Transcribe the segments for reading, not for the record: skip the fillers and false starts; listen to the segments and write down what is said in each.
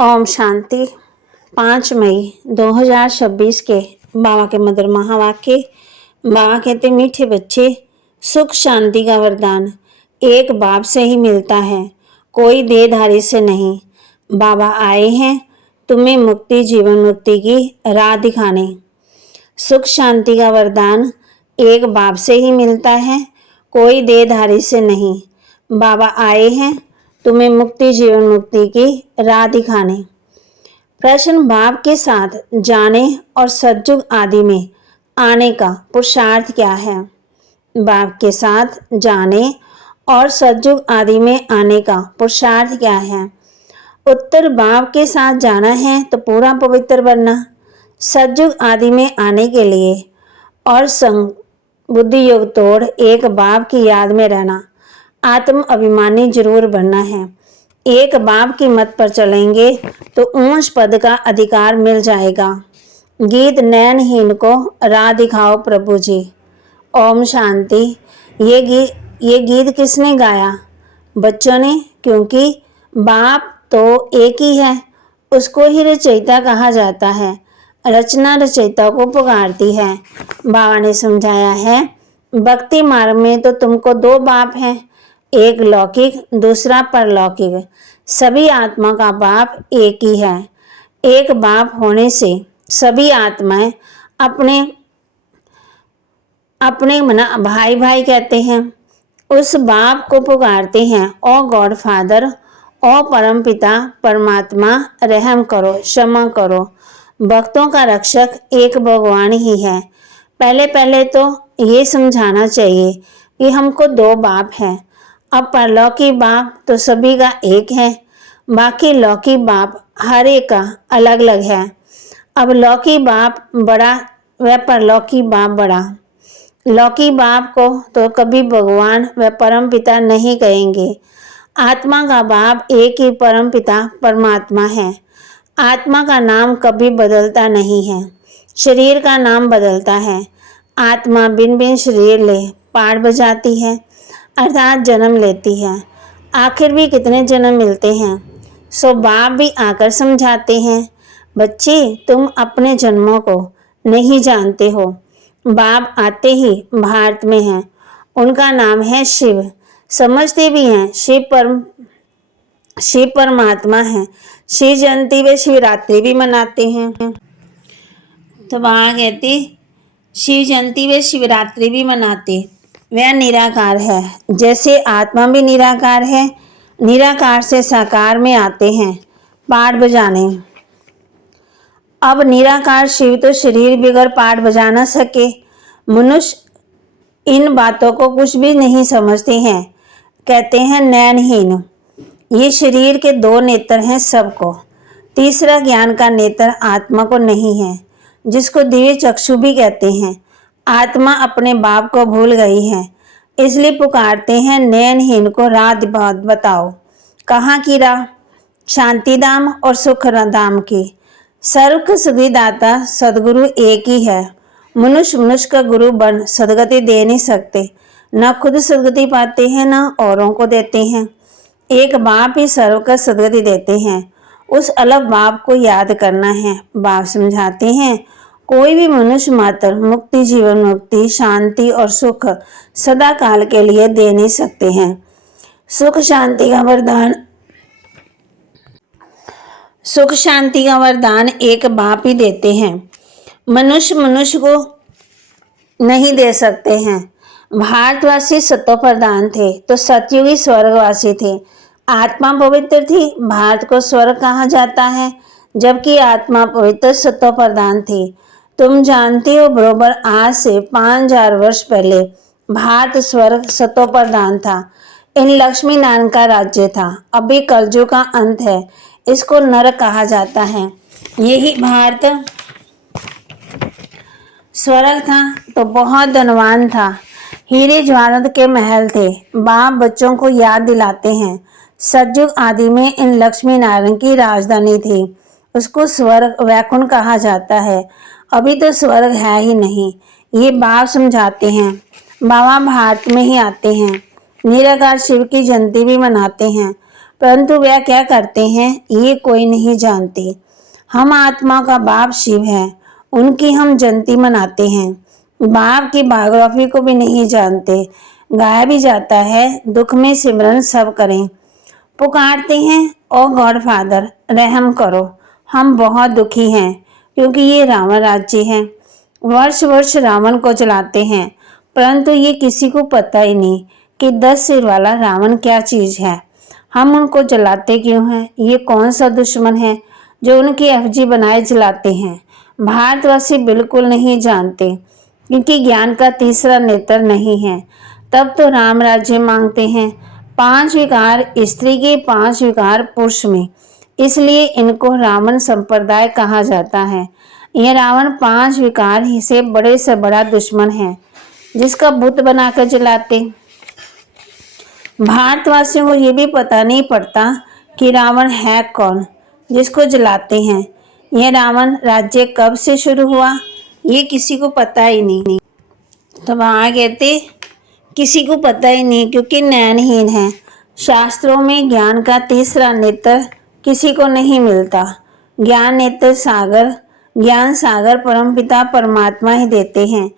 ओम शांति। 5 मई 2026 के बाबा के मधुर महावाक्य। बाबा कहते, मीठे बच्चे, सुख शांति का वरदान एक बाप से ही मिलता है, कोई देहधारी से नहीं। बाबा आए हैं तुम्हें मुक्ति, जीवन मुक्ति की राह दिखाने। सुख शांति का वरदान एक बाप से ही मिलता है, कोई देहधारी से नहीं। बाबा आए हैं तुम्हें मुक्ति, जीवन मुक्ति की राह दिखाने। प्रश्न, बाप के साथ जाने और सतयुग आदि में आने का पुरुषार्थ क्या है? बाप के साथ जाने और सतयुग आदि में आने का पुरुषार्थ क्या है? उत्तर, बाप के साथ जाना है तो पूरा पवित्र बनना, सतयुग आदि में आने के लिए और संग बुद्धि योग तोड़ एक बाप की याद में रहना, आत्म अभिमानी जरूर बनना है। एक बाप की मत पर चलेंगे तो ऊंच पद का अधिकार मिल जाएगा। गीत, नयनहीन को राह दिखाओ प्रभु जी। ओम शांति। ये गीत किसने गाया? बच्चों ने, क्योंकि बाप तो एक ही है, उसको ही रचयिता कहा जाता है। रचना रचयिता को पुकारती है। बाबा ने समझाया है, भक्ति मार्ग में तो तुमको 2 बाप हैं, एक लौकिक, दूसरा परलौकिक। सभी आत्मा का बाप एक ही है। एक बाप होने से सभी आत्माएं अपने मना भाई भाई कहते हैं। उस बाप को पुकारते हैं, ओ गॉड फादर, ओ परम पिता परमात्मा, रहम करो, क्षमा करो। भक्तों का रक्षक एक भगवान ही है। पहले तो ये समझाना चाहिए कि हमको 2 बाप हैं। अब परलौकिक बाप तो सभी का एक है, बाकी लौकिक बाप हर एक का अलग अलग है। अब लौकिक बाप बड़ा व परलौकिक बाप बड़ा। लौकिक बाप को तो कभी भगवान व परम पिता नहीं कहेंगे। आत्मा का बाप एक ही परम पिता परमात्मा है। आत्मा का नाम कभी बदलता नहीं है, शरीर का नाम बदलता है। आत्मा बिन बिन शरीर ले पाठ बजाती है, अर्थात जन्म लेती है। आखिर भी कितने जन्म मिलते हैं, सो बाप भी आकर समझाते हैं, बच्चे तुम अपने जन्मों को नहीं जानते हो। बाप आते ही भारत में हैं, उनका नाम है शिव। समझते भी हैं शिव परमात्मा है। शिव जयंती व शिवरात्रि भी मनाते हैं। तो वहाँ कहते शिव जयंती व शिवरात्रि भी मनाते। वह निराकार है, जैसे आत्मा भी निराकार है। निराकार से साकार में आते हैं पाठ बजाने। अब निराकार शिव तो शरीर बिगर पाठ बजा न सके। मनुष्य इन बातों को कुछ भी नहीं समझते हैं। कहते हैं नयनहीन। ये शरीर के 2 नेत्र हैं सबको, तीसरा ज्ञान का नेत्र आत्मा को नहीं है, जिसको दिव्य चक्षु भी कहते हैं। आत्मा अपने बाप को भूल गई है, इसलिए पुकारते हैं नयनहीन को राह बताओ। कहाँ की राह? शांति धाम और सुख धाम की। सर्व सुखदाता सदगुरु एक ही है। मनुष्य का गुरु बन सदगति दे नहीं सकते, न खुद सदगति पाते हैं न औरों को देते हैं। एक बाप ही सर्व का सदगति देते हैं, उस अलग बाप को याद करना है। बाप समझाते हैं, कोई भी मनुष्य मात्र मुक्ति, जीवन मुक्ति, शांति और सुख सदा काल के लिए दे नहीं सकते हैं। सुख शांति का वरदान एक बाप ही देते हैं। मनुष्य को नहीं दे सकते हैं। भारतवासी सतो प्रधान थे तो सतयुगी स्वर्गवासी थे। आत्मा पवित्र थी, भारत को स्वर्ग कहा जाता है, जबकि आत्मा पवित्र सतो प्रधान थी। तुम जानते हो, बरोबर आज से 5000 वर्ष पहले भारत स्वर्ग सतो प्रधान था। इन लक्ष्मी नारायण का राज्य था। अभी कलयुग का अंत है, इसको नरक कहा जाता है। यही भारत स्वर्ग था तो बहुत धनवान था, हीरे जवाहरात के महल थे। बाप बच्चों को याद दिलाते हैं, सतयुग आदि में इन लक्ष्मी नारायण की राजधानी थी, उसको स्वर्ग वैकुंठ कहा जाता है। अभी तो स्वर्ग है ही नहीं, ये बाप समझाते हैं। बाबा भारत में ही आते हैं, निराकार शिव की जयंती भी मनाते हैं। परंतु वह क्या करते हैं ये कोई नहीं जानते। हम आत्मा का बाप शिव है, उनकी हम जयंती मनाते हैं। बाप की बायोग्राफी को भी नहीं जानते। गाया भी जाता है, दुख में सिमरन सब करें। पुकारते हैं ओ गॉड फादर रहम करो, हम बहुत दुखी हैं क्योंकि ये रावण राज्य है। वर्ष वर्ष रावण को जलाते हैं, परंतु ये किसी को पता ही नहीं कि 10 सिर वाला रावण क्या चीज है। हम उनको जलाते क्यों हैं? ये कौन सा दुश्मन है जो उनकी एफजी बनाए जलाते हैं? भारतवासी बिल्कुल नहीं जानते क्योंकि ज्ञान का तीसरा नेत्र नहीं है। तब तो राम राज्य मांगते हैं। 5 विकार स्त्री के, 5 विकार पुरुष में, इसलिए इनको रावण संप्रदाय कहा जाता है। यह रावण 5 विकार ही से बड़ा दुश्मन है जिसका बुत बनाकर जलाते। भारतवासियों को ये भी पता नहीं पड़ता कि रावण है कौन जिसको जलाते हैं। यह रावण राज्य कब से शुरू हुआ ये किसी को पता ही नहीं। तो वहाँ कहते किसी को पता ही नहीं क्योंकि नयनहीन है। शास्त्रों में ज्ञान का तीसरा नेत्र किसी को नहीं मिलता। ज्ञान नेत्र सागर, ज्ञान सागर परमपिता परमात्मा ही देते हैं।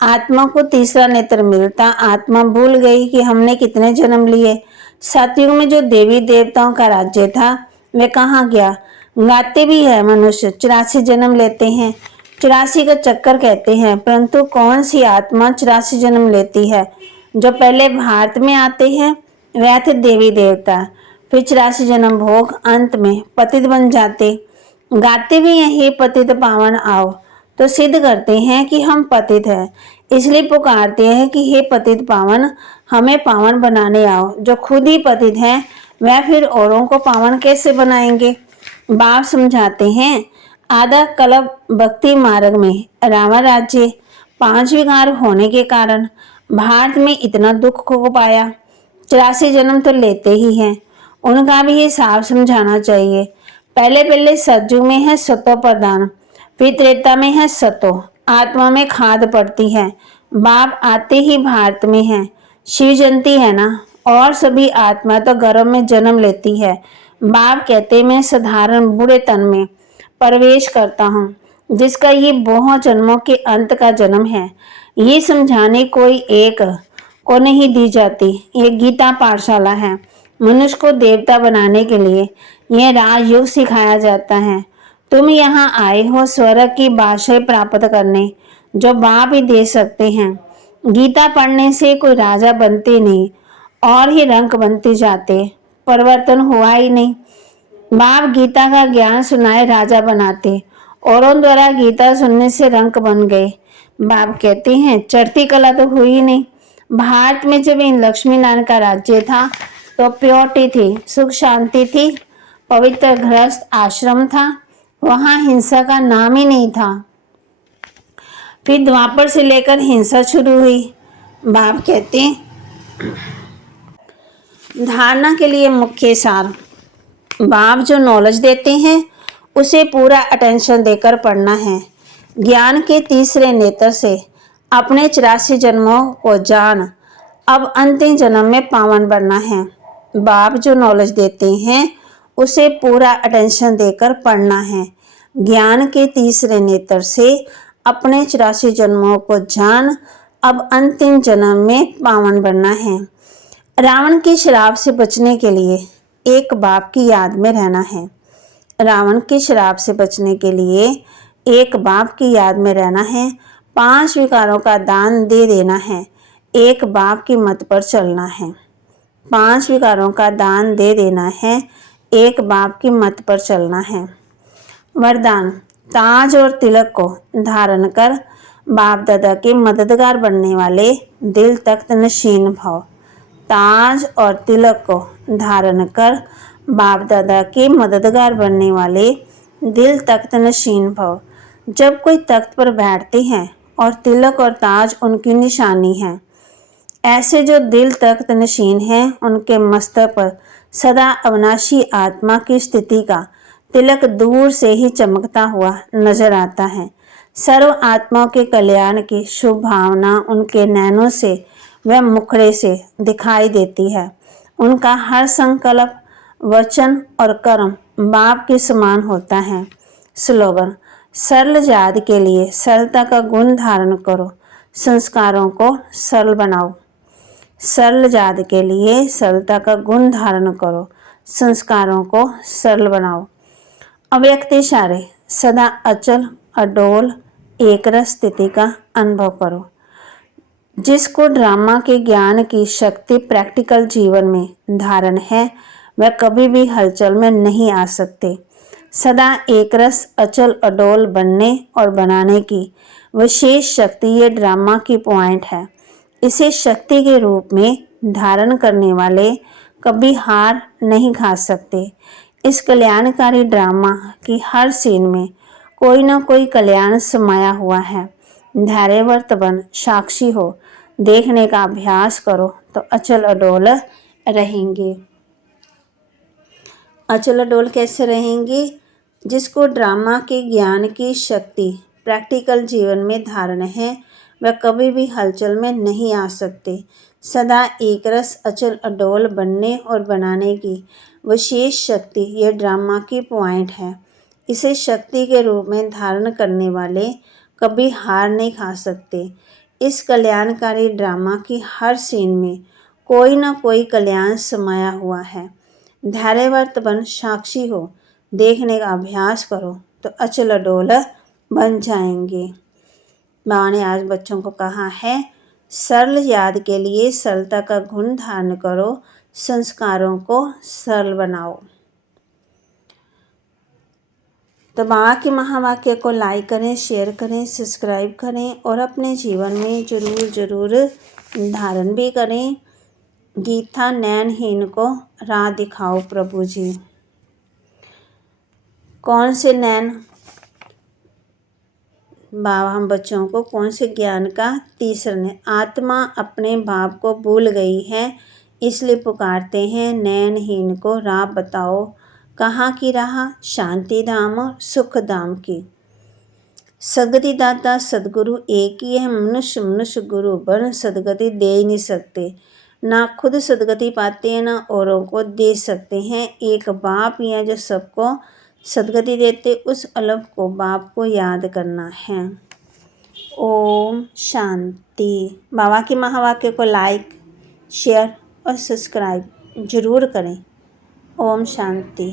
आत्मा को तीसरा नेत्र मिलता। आत्मा भूल गई कि हमने कितने जन्म लिए। सतयुग में जो देवी देवताओं का राज्य था वह कहाँ गया? गाते भी है मनुष्य 84 जन्म लेते हैं, 84 का चक्कर कहते हैं, परंतु कौन सी आत्मा 84 जन्म लेती है? जो पहले भारत में आते हैं वह थे देवी देवता, फिर 84 जन्म भोग, अंत में पतित बन जाते। गाते भी हैं हे पतित पावन आओ, तो सिद्ध करते हैं कि हम पतित हैं, इसलिए पुकारते हैं कि हे पतित पावन हमें पावन बनाने आओ। जो खुद ही पतित हैं वह फिर औरों को पावन कैसे बनाएंगे? बाप समझाते हैं आधा कल्प भक्ति मार्ग में रावण राज्य 5 विकार होने के कारण भारत में इतना दुख को पाया। 84 जन्म तो लेते ही हैं, उनका भी हिसाब समझाना चाहिए। पहले सतयुग में है सतो प्रदान, फिर त्रेता में है सतो, आत्मा में खाद पड़ती है। बाप आते ही भारत में है, शिव जयंती है ना, और सभी आत्मा तो गर्भ में जन्म लेती है। बाप कहते मैं साधारण बूढ़े तन में प्रवेश करता हूँ जिसका ये बहुत जन्मों के अंत का जन्म है। ये समझाने कोई एक को नहीं दी जाती। ये गीता पाठशाला है। मनुष्य को देवता बनाने के लिए यह राजयोग सिखाया जाता है। तुम यहाँ आए हो स्वर्ग की बादशाही प्राप्त करने, जो बाप ही दे सकते हैं। गीता पढ़ने से कोई राजा बनते नहीं और ही रंक बनते जाते, परिवर्तन हुआ ही नहीं। बाप गीता का ज्ञान सुनाए राजा बनाते, औरों द्वारा गीता सुनने से रंक बन गए। बाप कहते हैं चढ़ती कला तो हुई ही नहीं। भारत में जब इन लक्ष्मी नारायण का राज्य था तो प्योरिटी थी, सुख शांति थी, पवित्र गृहस्थ आश्रम था, वहां हिंसा का नाम ही नहीं था। फिर द्वापर से लेकर हिंसा शुरू हुई। बाप कहते हैं धारणा के लिए मुख्य सार, बाप जो नॉलेज देते हैं उसे पूरा अटेंशन देकर पढ़ना है। ज्ञान के तीसरे नेत्र से अपने 84 जन्मों को जान, अब अंतिम जन्म में पावन बनना है। बाप जो नॉलेज देते हैं उसे पूरा अटेंशन देकर पढ़ना है। ज्ञान के तीसरे नेत्र से अपने 84 जन्मों को जान, अब अंतिम जन्म में पावन बनना है। रावण के श्राप से बचने के लिए एक बाप की याद में रहना है। रावण के श्राप से बचने के लिए एक बाप की याद में रहना है। 5 विकारों का दान दे देना है, एक बाप की मत पर चलना है। 5 विकारों का दान दे देना है, एक बाप की मत पर चलना है। वरदान, ताज और तिलक को धारण कर बाप दादा के मददगार बनने वाले दिल तख्त नशीन भव। ताज और तिलक को धारण कर बाप दादा के मददगार बनने वाले दिल तख्त नशीन भव। जब कोई तख्त पर बैठते हैं और तिलक और ताज उनकी निशानी है, ऐसे जो दिल तख्त नशीन हैं उनके मस्तक पर सदा अविनाशी आत्मा की स्थिति का तिलक दूर से ही चमकता हुआ नजर आता है। सर्व आत्माओं के कल्याण की शुभ भावना उनके नैनों से व मुखड़े से दिखाई देती है। उनका हर संकल्प वचन और कर्म बाप के समान होता है। स्लोगन: सरल याद के लिए सरलता का गुण धारण करो, संस्कारों को सरल बनाओ। सरल याद के लिए सरलता का गुण धारण करो, संस्कारों को सरल बनाओ। अव्यक्त इशारे: सदा अचल अडोल एकरस स्थिति का अनुभव करो। जिसको ड्रामा के ज्ञान की शक्ति प्रैक्टिकल जीवन में धारण है, वह कभी भी हलचल में नहीं आ सकते। सदा एकरस अचल अडोल बनने और बनाने की विशेष शक्ति ये ड्रामा की पॉइंट है। इसे शक्ति के रूप में धारण करने वाले कभी हार नहीं खा सकते। इस कल्याणकारी ड्रामा की हर सीन में कोई ना कोई कल्याण समाया हुआ है। धैर्यवर्त बन साक्षी हो, देखने का अभ्यास करो तो अचल अडोल रहेंगे। अचल अडोल कैसे रहेंगे? जिसको ड्रामा के ज्ञान की शक्ति प्रैक्टिकल जीवन में धारण है, वह कभी भी हलचल में नहीं आ सकते। सदा एकरस अचल अडोल बनने और बनाने की विशेष शक्ति यह ड्रामा की पॉइंट है। इसे शक्ति के रूप में धारण करने वाले कभी हार नहीं खा सकते। इस कल्याणकारी ड्रामा की हर सीन में कोई ना कोई कल्याण समाया हुआ है। धैर्यवर्त बन साक्षी हो, देखने का अभ्यास करो तो अचल अडोल बन जाएंगे। बाबा ने आज बच्चों को कहा है, सरल याद के लिए सरलता का गुण धारण करो, संस्कारों को सरल बनाओ। तो बाबा के महावाक्य को लाइक करें, शेयर करें, सब्सक्राइब करें और अपने जीवन में ज़रूर धारण भी करें। गीता नैनहीन को राह दिखाओ प्रभु जी। कौन से नैन? बाबा हम बच्चों को कौन से ज्ञान का? तीसरा ने आत्मा अपने भाव को भूल गई है, इसलिए पुकारते हैं नैनहीन को राह बताओ। कहाँ की राह? शांति धाम और सुख धाम की। सदगति दाता सदगुरु एक ही है, मनुष्य गुरु बन सदगति दे ही नहीं सकते। ना खुद सदगति पाते हैं, ना औरों को दे सकते हैं। एक बाप ही है जो सबको सदगति देते, उस अलग को बाप को याद करना है। ओम शांति। बाबा के महावाक्य को लाइक, शेयर और सब्सक्राइब जरूर करें। ओम शांति।